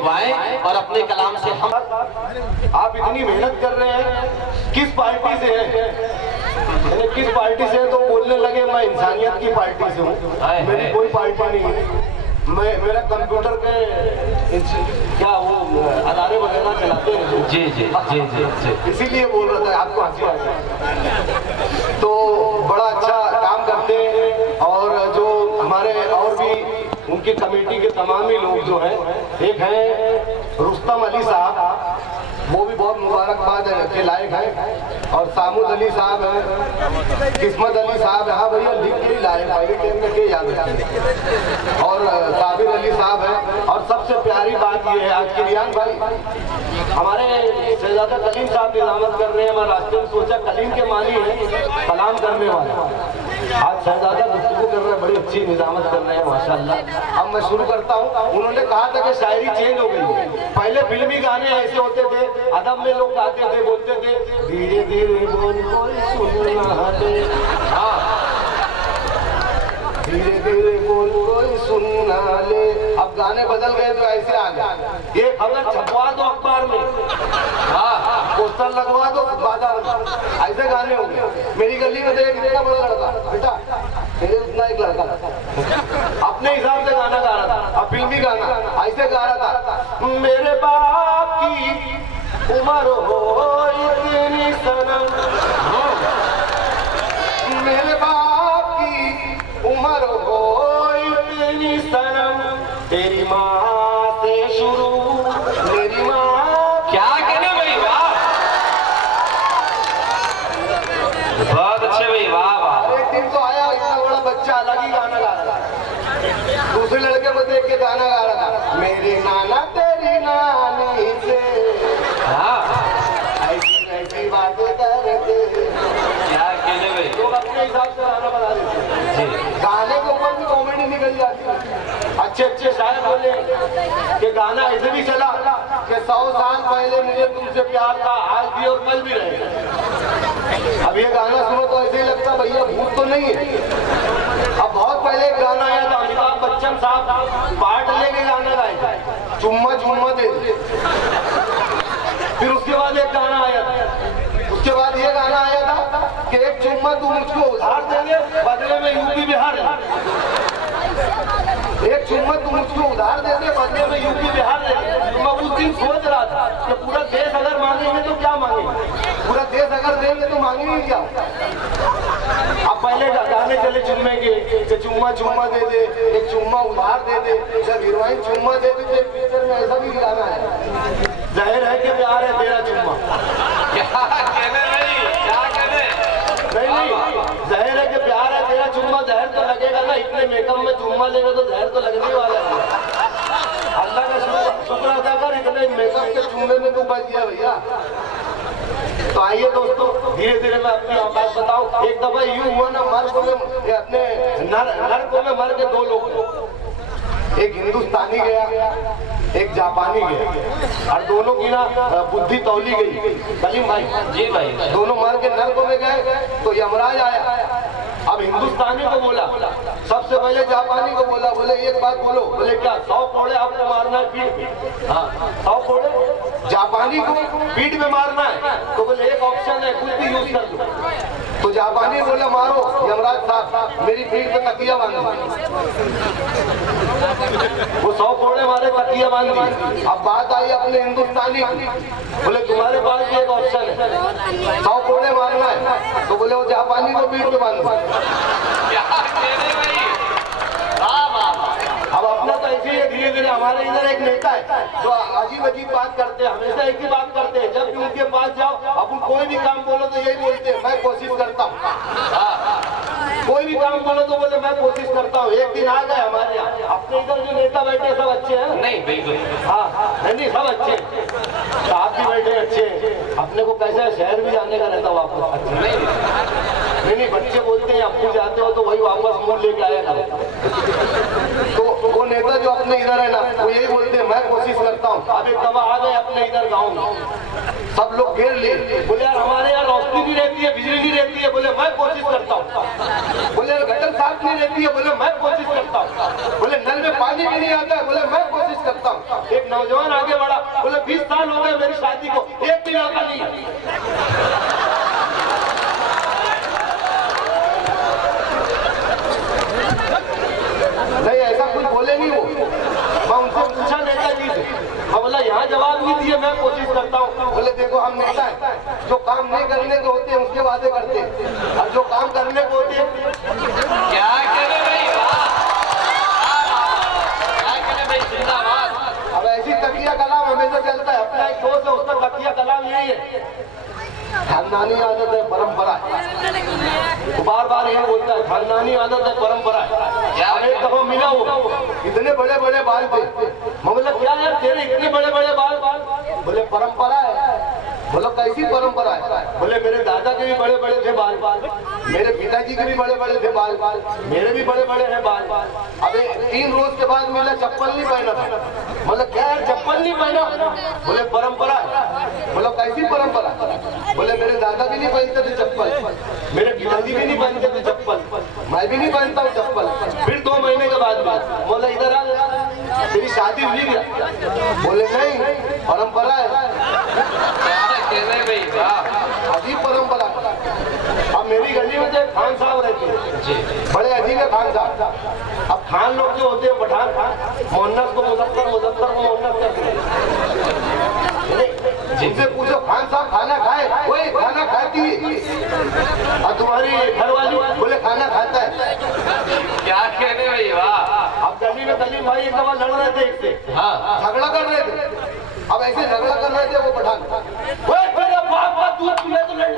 निभाएं और अपने कलाम से हम। आप इतनी मेहनत कर रहे हैं, किस पार्टी से हैं? किस पार्टी से तो बोलने लगे मैं इंसानियत की पार्टी से हूँ। मेरी कोई पार्टी नहीं है। मेरा कंप्यूटर के क्या वो अदारे वगैरह चलाते हैं। जी जी जी जी जी, इसीलिए बोल रहा था, आपको हंसी आ गई। तो बड़ा अच्छा काम करते हैं। और जो हमारे और भी उनकी कमेटी के तमाम ही लोग जो हैं, एक हैं रुस्तम अली साहब, वो भी बहुत मुबारकबाद के लायक है। और सामुद अली साहब हैं, किस्मत अली साहब, हाँ भैया लिख के लाए, पहले टाइम में के याद रखें। और साबिर अली साहब हैं। और सबसे प्यारी बात ये है, आज के रियान भाई हमारे शहजादा कलीम साहब निजामत कर रहे हैं। हमारे रास्ते में सोचा कलीम के मानी है कलाम करने वाले, आज शहजादा गुफ्तगू कर रहे हैं, बड़ी अच्छी निजामत कर रहे हैं माशाल्लाह। अब मैं शुरू करता हूँ। उन्होंने कहा था कि शायरी चेंज हो गई। पहले फिल्मी गाने ऐसे होते थे, अदब में लोग गाते थे, बोलते थे धीरे धीरे बोल कोई सुनना दे, हाँ धीरे धीरे बोल कोई सुनना ले। अब गाने बदल गए तो ऐसे आ गए, ये खबर छपवा दो अखबार में, हाँ पोस्टर लगवा दो बाजार में, ऐसे गाने हो गए। मेरी गली में देख इतना बड़ा लड़का, बेटा मेरे उतना एक लड़का अपने हिसाब से गाना गा रहा था। अब फिल्मी गाना ऐसे गा रहा था, मेरे बाप की उम्र हो इतनी सनम, मेरे बाप की उम्र हो इतनी सनम, तेरी माँ से शुरू मेरी माँ। क्या कहना भाई, वाह बहुत अच्छे भाई, वाह वाह। एक दिन तो आया इतना बड़ा बच्चा अलग ही गाना गा रहा था, दूसरे लड़के को देख के गाना गा रहा था, मेरी नाना तेरी नानी से ऐसी ऐसी बातें करते। क्या कहने भाई, लोग अपने हिसाब से गाना बना देते हैं, गाने के ऊपर भी कॉमेडी निकल जाती है। अच्छे अच्छे शायर बोले कि गाना ऐसे भी चला कि 100 साल पहले मुझे तुमसे प्यार था, आज भी और कल भी रहेगा। अब ये गाना सुनो तो ऐसे ही लगता भैया भूत तो नहीं है। अब बहुत पहले एक गाना आया था, अमिताभ बच्चन साहब पार्ट लेके गाना गाए, चुम्मा चुम्मा दे। फिर उसके बाद एक गाना आया था, उसके बाद ये गाना आया था कि एक चुम्मा तुम मुझको उधार देंगे, बदले में यूपी बिहार, एक चुम्मा तुम मुझको उधार दे दे, बदले में यूपी बिहार देंगे। मैं उस दिन सोच रहा था कि पूरा देश अगर मांगेंगे तो क्या मांगेंगे, पूरा देश अगर देंगे तो मांगेंगे क्या। अब पहले गाने चले चुम्मे के, चुम्मा चुम्मा दे दे, एक चुम्मा उधार दे दे, जब हीरोइन चुम्मा दे दे, एक पिक्चर में ऐसा भी गाना है, जाहिर है कि प्यार है तेरा चुम्मा। क्या कहने भाई, क्या कहने, नहीं जाहिर है कि प्यार है तेरा चुम्मा, जहर तो लगेगा ना, इतने मेकअप में चुम्मा लेगा तो जहर तो लगने वाला है। अल्लाह का शुक्र अदा कर, इतने मेकअप के चुम्मे में तू बच गया भैया। तो आइए दोस्तों, धीरे धीरे मैं अपनी औकात बताऊं। एक दफा यूं हुआ ना, मर्द में अपने नर को में मर के दो लोग, एक हिंदुस्तानी गया एक जापानी गया, और दोनों की ना बुद्धि तौली गई। कलीम भाई जी भाई, दोनों मर के नर्क में गए तो यमराज आया। अब हिंदुस्तानी को बोला, सबसे पहले जापानी को बोला, बोले एक बात बोलो, बोले क्या 100 कोड़े आपको मारना है पीठ में, हाँ 100 कोड़े जापानी को पीठ में मारना है, तो बोले एक ऑप्शन है कुछ भी यूज कर दो। तो जापानी बोला मारो, यमराज साहब मेरी पीठ पे तकिया बांधो। वो 100 कोड़े मारे, तकिया बांध दी। अब बात आई अपने हिंदुस्तानी की, बोले तुम्हारे पास भी एक ऑप्शन है, 100 कोड़े मारना है, तो बोले वो जापानी को पीठ पे बांधो। अब अपना तो ऐसे ही धीरे धीरे, हमारे इधर एक नेता है जो अजीब अजीब बात करते हैं, हमेशा एक ही बात करते हैं, जब भी उनके पास जाओ अपन कोई भी काम बोलो तो यही बोलते हैं मैं कोशिश करता हूँ, कोई भी काम बोलो तो बोले मैं कोशिश करता हूँ। एक दिन आ गए हमारे यहाँ, अपने इधर जो नेता बैठे सब अच्छे हैं, नहीं बिल्कुल, हाँ नहीं सब अच्छे, आप भी बैठे अच्छे, अपने को कैसे है शहर भी जाने का रहता वापस, अच्छा नहीं बच्चे बोलते हैं अब्बू जाते हो तो वही वापस मुंह लेके आया करो। तो वो नेता जो अपने इधर है ना, वो यही बोलते हैं मैं कोशिश करता हूँ। अब एक दफा आ गए अपने इधर गाँव में, सब लोग घेर लिए, बोले यार हमारे यहाँ रोशनी नहीं रहती है, बिजली नहीं रहती है, बोले मैं कोशिश करता हूँ। बोले यार गटर साफ नहीं रहती है, बोले मैं कोशिश करता हूँ। बोले नल में पानी भी नहीं आता है, बोले मैं कोशिश कोशिश करता हूँ। एक नौजवान आगे बढ़ा, बोले 20 साल हो गए मेरी शादी को, एक भी लड़का नहीं है। नहीं ऐसा कुछ बोले नहीं वो। मैं उनसे पूछा नेताजी से, मैं बोला यहाँ जवाब नहीं दिए, मैं कोशिश करता हूँ। बोले देखो हम नेता है, जो काम नहीं करने के होते हैं उसके वादे करते हैं, और जो काम करने को होते हैं। क्या कहने भाई, वाह क्या कहने भाई, जिंदाबाद। अब ऐसी तकिया कलाम हमेशा चलता है। अपना एक दोस्त है, उसका तकिया कलाम यही है, खानदानी आदत है, परंपरा है। बार बार यही बोलता है, खानदानी आदत है, परंपरा है। यार एक दफा मिला वो, इतने बड़े बड़े बाल थे। मैं बोला क्या यार तेरे इतने बड़े बड़े बाल? बोले परंपरा है। बोलो कैसी परंपरा है? बोले मेरे दादा के भी बड़े बड़े थे बाल, मेरे पिताजी के भी बड़े बड़े थे बाल, मेरे भी बड़े बड़े हैं बाल। अबे 3 रोज के बाद मिला, चप्पल नहीं पहना था। मतलब क्या यार चप्पल नहीं पहना? बोले परंपरा है। बोलो कैसी परंपरा? बोले मेरे दादा भी नहीं पहनते थे चप्पल, मेरे पिताजी भी नहीं पहनते थे चप्पल, मैं भी नहीं पहनता हूँ चप्पल। फिर 2 महीने के बाद बोला इधर आ, तेरी शादी हुई क्या? बोले नहीं, परंपरा है। कहने भाई, वाह अजीब परंपरा। अब मेरी गली में जो खान साहब रहते हैं, बड़े अजीब है खान साहब। अब खान लोग जो होते हैं, पठान मोहन्नस को मुजफ्फर, मुजफ्फर को मोहन्नस करते हैं। जिनसे पूछो खान साहब खाना खाए? वही खाना खाती है। और तुम्हारी घरवाली? बोले खाना खाता है। क्या कहने भाई, वाह। अब गली में कलीम भाई एक दफा लड़ रहे थे एक से, हाँ झगड़ा कर रहे थे। अब ऐसे झगड़ा कर रहे थे वो पठान, मेरे बाप का दूध पिए तो लड़।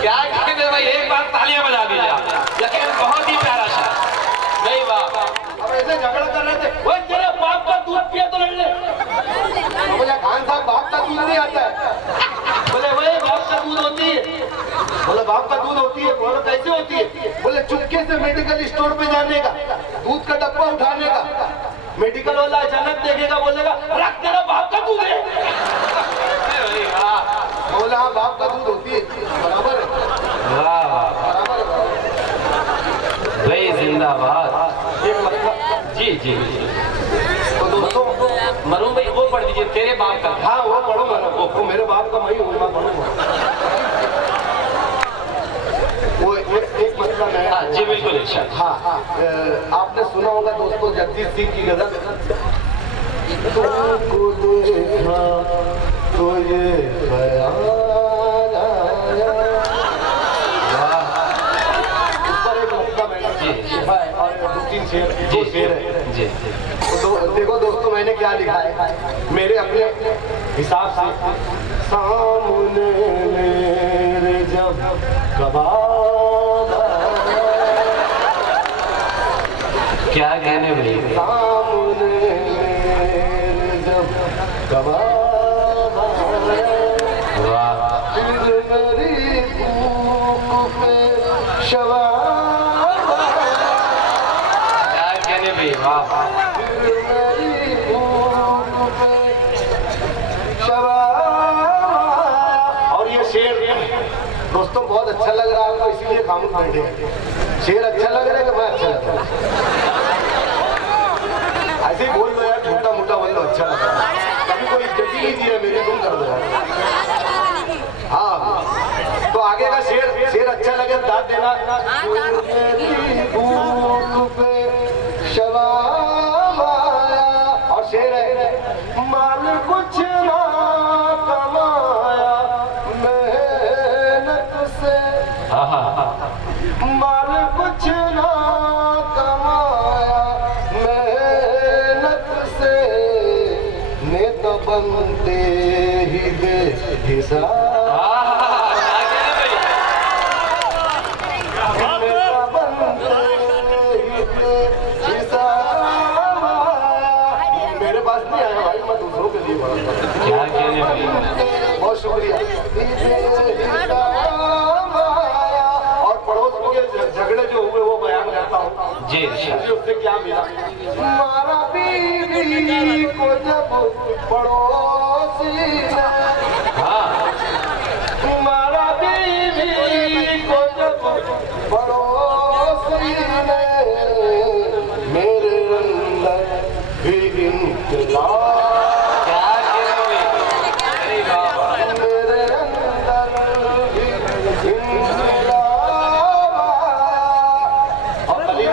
क्या कहने भाई, एक बार तालियां बजा दीजिए आप, लेकिन बहुत ही प्यारा शायद। नहीं वाह। अब ऐसे झगड़ा कर रहे थे, तेरे बाप का दूध पिए तो लड़ ले। बोले खान साहब बाप का दूध नहीं आता है। बोले वही बाप का दूध होती है। बोले बाप का दूध होती है। बोले कैसे होती है? बोले चुपके से मेडिकल स्टोर पे जाने का, दूध का डब्बा उठाने का, मेडिकल वाला अचानक देखेगा, बोलेगा रख तेरा बाप का दूध है। बोला हाँ बाप का दूध होती है, बराबर है। वाह भाई, जिंदाबाद। जी जी। तो दोस्तों मरू भाई वो पढ़ दीजिए, तेरे बाप का। हाँ वो पढ़ूंगा ना, वो मेरे बाप का मैं हूँ, मैं पढ़ूंगा। वो एक मतलब है। हाँ जी बिल्कुल इरशाद। हाँ आपने सुना होगा दोस्तों जगजीत सिंह की गजल, तुमको देखा तो ये ख्याल आया। उस पर एक मतलब है और 2-3 शेर, 2 शेर है जी। तो देखो दोस्तों मैंने क्या लिखा है मेरे अपने हिसाब से। सामने मेरे जब कबाल, क्या कहने भाई, सामने मेरे जब कबाल, वाह फिर मेरी भूख पे शवाल, क्या कहने भाई, वाह। फिर मेरी भूख पे शवाल। और ये शेर दोस्तों बहुत अच्छा लग रहा है आपको, इसीलिए खामोश बैठे हैं। शेर अच्छा लग रहा है कि मैं अच्छा लग रहा है? ऐसे ही बोल दो यार, छोटा मोटा बोल दो अच्छा लग रहा है। कभी कोई इज्जत ही नहीं दी है मेरी, तुम कर दो यार। हाँ तो आगे का शेर अच्छा लगे दाद देना। और शेर है माल कुछ ना कमाया मेहनत से, माल कुछ ना कमाया मेहनत से, ने तो बनते ही दे हिसाब, बहुत शुक्रिया। और पड़ोस के झगड़े जो हुए वो बयान करता हूँ जी। उससे क्या मिला? मारा बीवी को जब पड़ोसी ने, मारा बीवी को जब पड़ोसी ने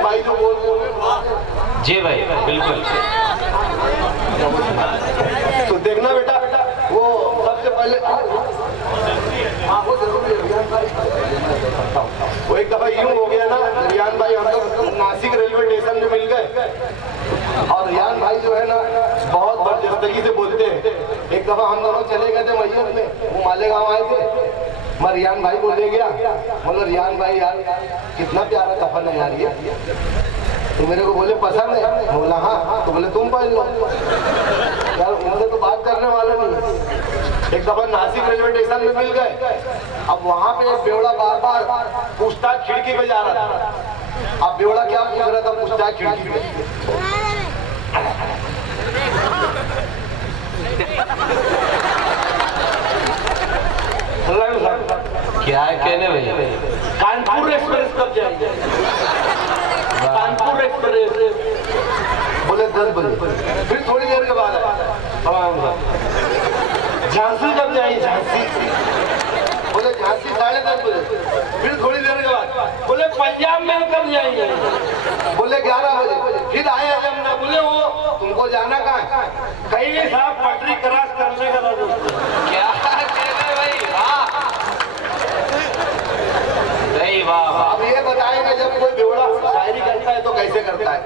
भाई जो बोल रहे हैं। जी भाई बिल्कुल। तो देखना बेटा, वो सबसे पहले वो जरूरी वो एक दफा यूं हो गया ना, रियान भाई हम लोग नासिक रेलवे स्टेशन में मिल गए और रियान भाई जो है ना बहुत बदजस्तगी से बोलते हैं। एक दफा हम दोनों चले गए थे मैयत में, वो मालेगांव आए थे, मैं रियान भाई को ले गया, बोला रियान भाई यार कितना प्यारा कफन है यार ये, तो मेरे को बोले पसंद है, बोला हाँ, तो बोले तुम पहन लो यार, उन्होंने तो बात करने वाला नहीं। एक दफा नासिक रेलवे स्टेशन में मिल गए, अब वहां पे बेवड़ा बार बार पूछताछ खिड़की पे जा रहा था। अब बेवड़ा क्या पूछ रहा था पूछताछ खिड़की पे, क्या है कहने भाई? कानपुर एक्सप्रेस कब जाएगी? कानपुर एक्सप्रेस बोले 10 बजे। फिर थोड़ी देर के बाद झांसी कब जाएगी? झांसी बोले झांसी 10:30 बजे। फिर थोड़ी देर के बाद बोले पंजाब में कब जाएंगे? बोले 11 बजे। फिर आए यमुना, बोले वो तुमको जाना कहाँ है? कहीं साहब पटरी क्रॉस करने का। क्या कहने भाई? वाह नहीं वाह। अब ये बताएंगे जब कोई बेवड़ा शायरी करता है तो कैसे करता है।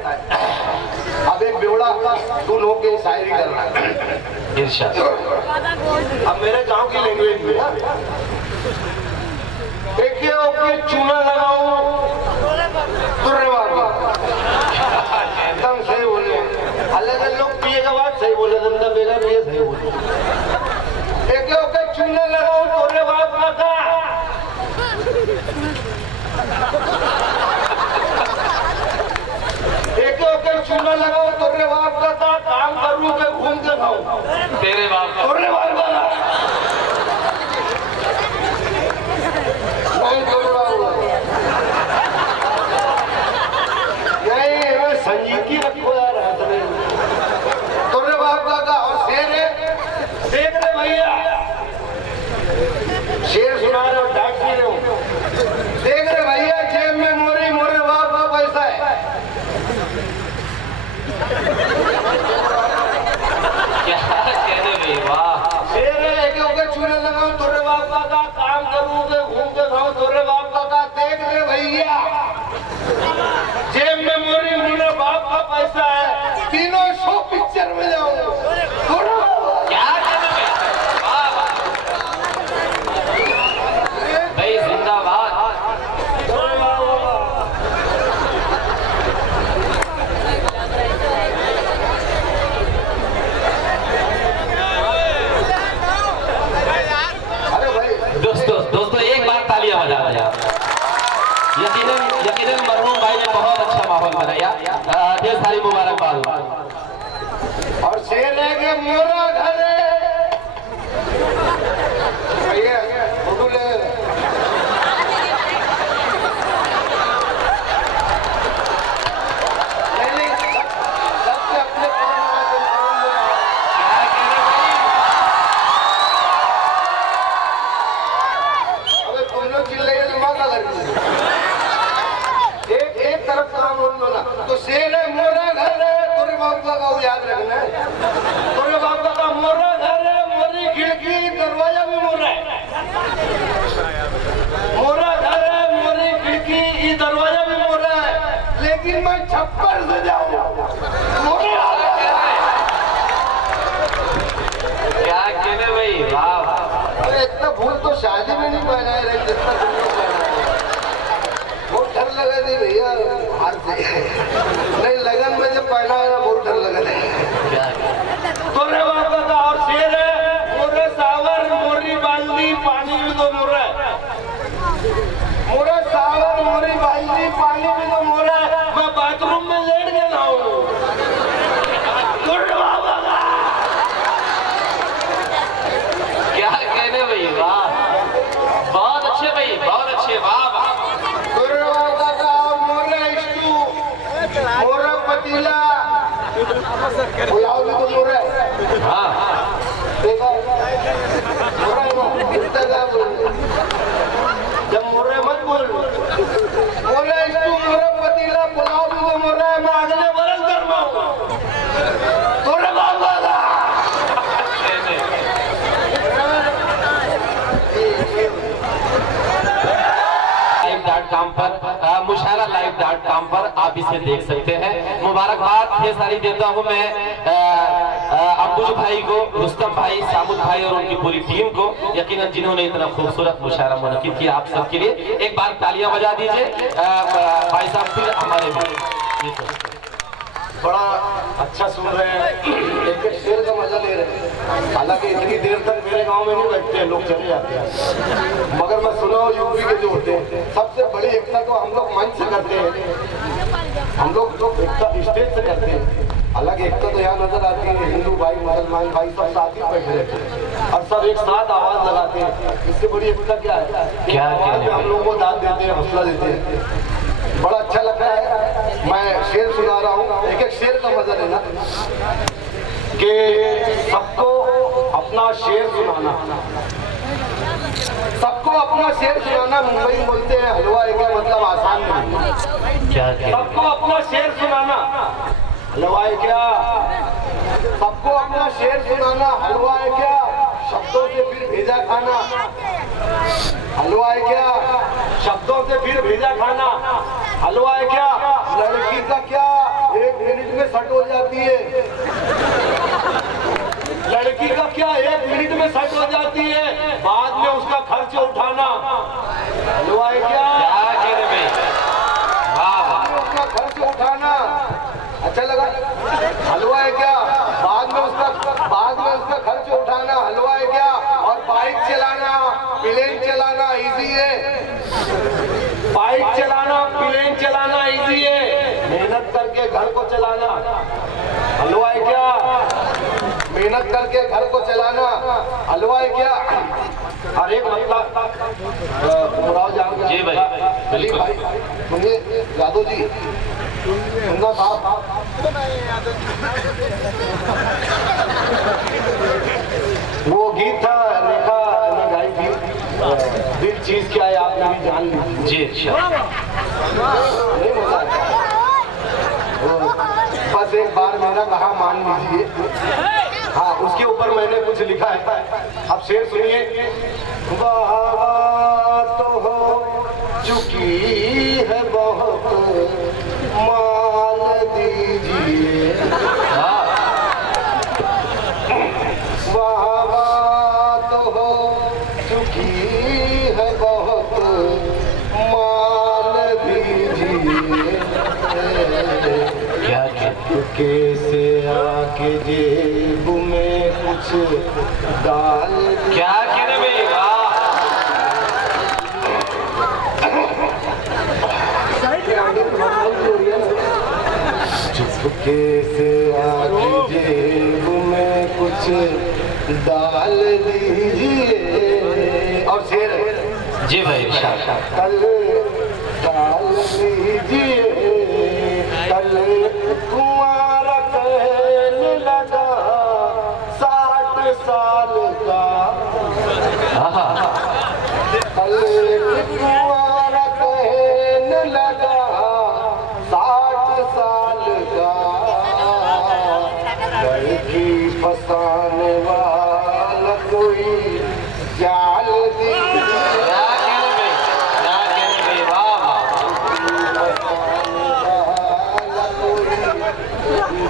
अब एक बेवड़ा सुन हो के शायरी कर रहा है इरशाद। अब मेरे गांव की लैंग्वेज में एके ओके चूना लगाऊं एकदम सही बोले। अलग अलग लोग पिए के बाद सही बोले, धंधा बेगा पिए सही बोले। एके ओके चूना लगाऊं तोरे बाप का था। एक ओके चूना लगाओ तोरे बाप का था, काम करूं के घूम के खाऊं तेरे बाप का। तोरे बाप का था। नहीं तोरे बाप का नहीं, मैं संजीकी रखो यार हाथ में। तोरे बाप का था। और शेर है, देख रहे भैया शेर सुना रहे हो, डाक भी रहे हो, देख रहे भैया जेब में मोरी मोरे बाप का पैसा है। क्या कहने भाई? वाह शेर है के होके चूना लगाऊं तोरे बाप का था, काम करूं के घूम के खाऊं तोरे बाप का था। देख रहे भैया जेब में मोरी मोरे बाप का पैसा है, 300 पिक्चर में जाऊं थोड़ा। क्या कहने भाई? वाह भाई जिंदाबाद। दोस्तों एक बार तालियां बजा दिया। यकीनन मरहूम भाई ने बहुत अच्छा माहौल बनाया, ढेर सारी मुबारकबाद। और शेर है कि मोरा घर भैया फोटो ले सबसे अपने एक तरफ बोल लो ना। तो शेर है मोरा घर है तोरे बाप का याद रखना है। तोरे बाप का मोरा घर है, मोरी खिड़की दरवाजा भी मोरा है। मोरा घर है, मोरी खिड़की दरवाजा भी मोरा है, लेकिन मैं छप्पर से जाऊँ क्या कहने भाई? वाह इतना भूल तो शादी में नहीं पहनाए रहे जितना बहुत डर लगा थी भैया हाथ से। नहीं लगन में जब पहना है ना बहुत डर लगा था। तोरे बाप का। और शेर है मोरे सावर मोरी बाल्टी पानी भी तो मोरा है। मोरे सावर मोरी बाल्टी पानी भी तो मोरा है, मैं बाथरूम में लेट गया हूँ। तोरे बाप का। क्या कहने भाई? वाह बहुत अच्छे भाई, बहुत अच्छे। वाह मोरा पतीला बुलाओ भी तो मोरा है। हाँ देखा मोरा जब मोरे मत बोल मोरा मोरा पतीला बुलाओ musharalive.com पर आप इसे देख सकते हैं। मुबारकबाद ये सारी देता हूँ मैं अंबुज भाई को, रुस्तम भाई, सामुद भाई और उनकी पूरी टीम को, यकीनन जिन्होंने इतना खूबसूरत मुशायरा मुनक्किद किया। आप सबके लिए एक बार तालियां बजा दीजिए भाई साहब। फिर हमारे बड़ा अच्छा सुन रहे हैं, एक एक शेर का मजा ले रहे हैं। हालांकि इतनी देर तक मेरे गांव में नहीं बैठते हैं, लोग चले जाते हैं, मगर मैं सुना हूँ यूपी के जो होते हैं सबसे बड़ी एकता तो हम लोग मंच से करते हैं, हम लोग एकता स्टेज से करते हैं। हालांकि एकता तो यहाँ नजर आती है, हिंदू भाई मुसलमान भाई सब साथ ही बैठे रहते हैं और सब एक साथ आवाज लगाते हैं। इससे बड़ी एकता क्या है? क्या हम लोगों को दाद देते हैं, हौसला देते हैं, बड़ा अच्छा लग रहा है। मैं शेर सुना रहा हूँ, एक एक शेर का मजा लेना कि सबको अपना शेर सुनाना, सबको अपना शेर सुनाना। मुंबई में बोलते हैं हलवा है क्या, मतलब आसान नहीं। सबको अपना शेर सुनाना, हलवा है क्या, सबको अपना शेर सुनाना, हलवा है क्या, शब्दों से फिर भेजा खाना, हलवा है क्या, शब्दों से फिर भेजा खाना, हलवा है क्या, लड़की का क्या 1 मिनट में सट हो जाती है, लड़की का क्या 1 मिनट में सट हो जाती है, बाद में उसका खर्च उठाना, हलवा है क्या, उसका खर्च उठाना। अच्छा लगा? हलवा है क्या, बाद में उसका खर्च उठाना, हलवा है क्या। और बाइक चलाना, प्लेन चलाना इजी है, बाइक चलाना, प्लेन चलाना इजी है, मेहनत करके घर को चलाना, हलवा है क्या, मेहनत करके घर को चलाना, हलवा है क्या। हर एक मतलब जी भाई, दिलीप भाई सुनिए, यादव जी सुनना साहब, वो गीत था रेखा ने गाई थी, दिल चीज क्या है आपने भी जान ली जी। अच्छा नहीं होता, बस एक बार मेरा कहा मान लीजिए। हाँ, उसके ऊपर मैंने कुछ लिखा है, अब शेर सुनिए। वाह तो हो चुकी है बहुत, मान दीजिए, वाह तो हो चुकी है बहुत, मान दीजिए। क्या कैसे आके जेब में कुछ डाल, क्या कहने भाई, कैसे आके जेब में कुछ डाल दीजिए। और शेर जी भाई, कल डाल दीजिए, कल कुंवारा कहने लगा 60 साल का, कल कुंवारा कहने लगा 60 साल का, लड़की फसाने वाला कोई जाल दीजिए,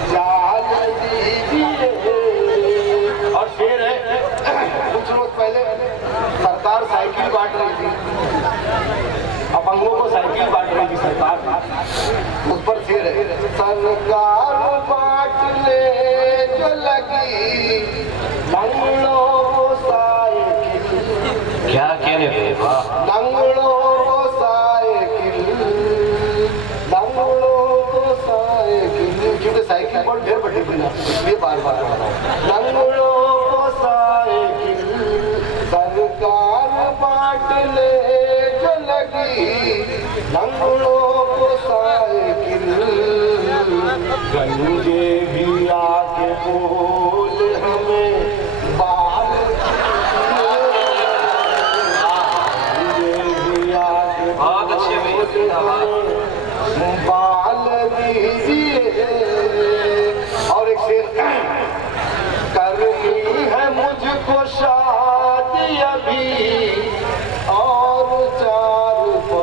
जाल दीजिए। और शेर है, कुछ रोज पहले सरकार साइकिल बांट रही थी, अपंगों को साइकिल बांट रही थी सरकार, उस पर शेर है, सरकार बांट ले जो लगी लंगड़ों को साइकिल, क्या कहने गए, लंगड़ों को साइकिल, लंगड़ों को साइकिल, क्योंकि साइकिल बहुत ढेर बड़ी थी ना, इसलिए बार बार लंगड़ों को साइकिल, सरकार बांट ले जो लगी लंगड़ों को साइकिल, गंजे भी आके बोल हमें बाल, गंजे भी आके बहुत अच्छे बाल दीजिए। और एक शेर, करनी है मुझको शादी अभी और 4-5,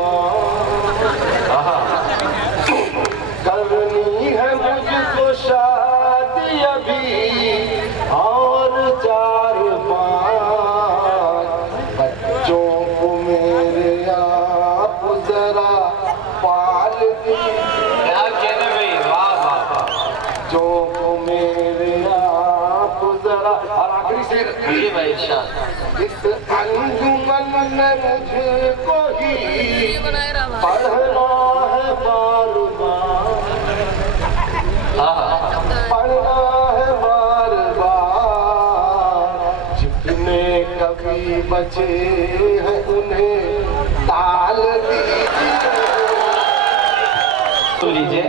फिर जी भाई इरशाद। इस अंजुमन में मुझको ही पढ़ना है बार बार, पढ़ना है बार बार, जितने कभी बचे हैं उन्हें टाल दीजिए। सुन लीजिए।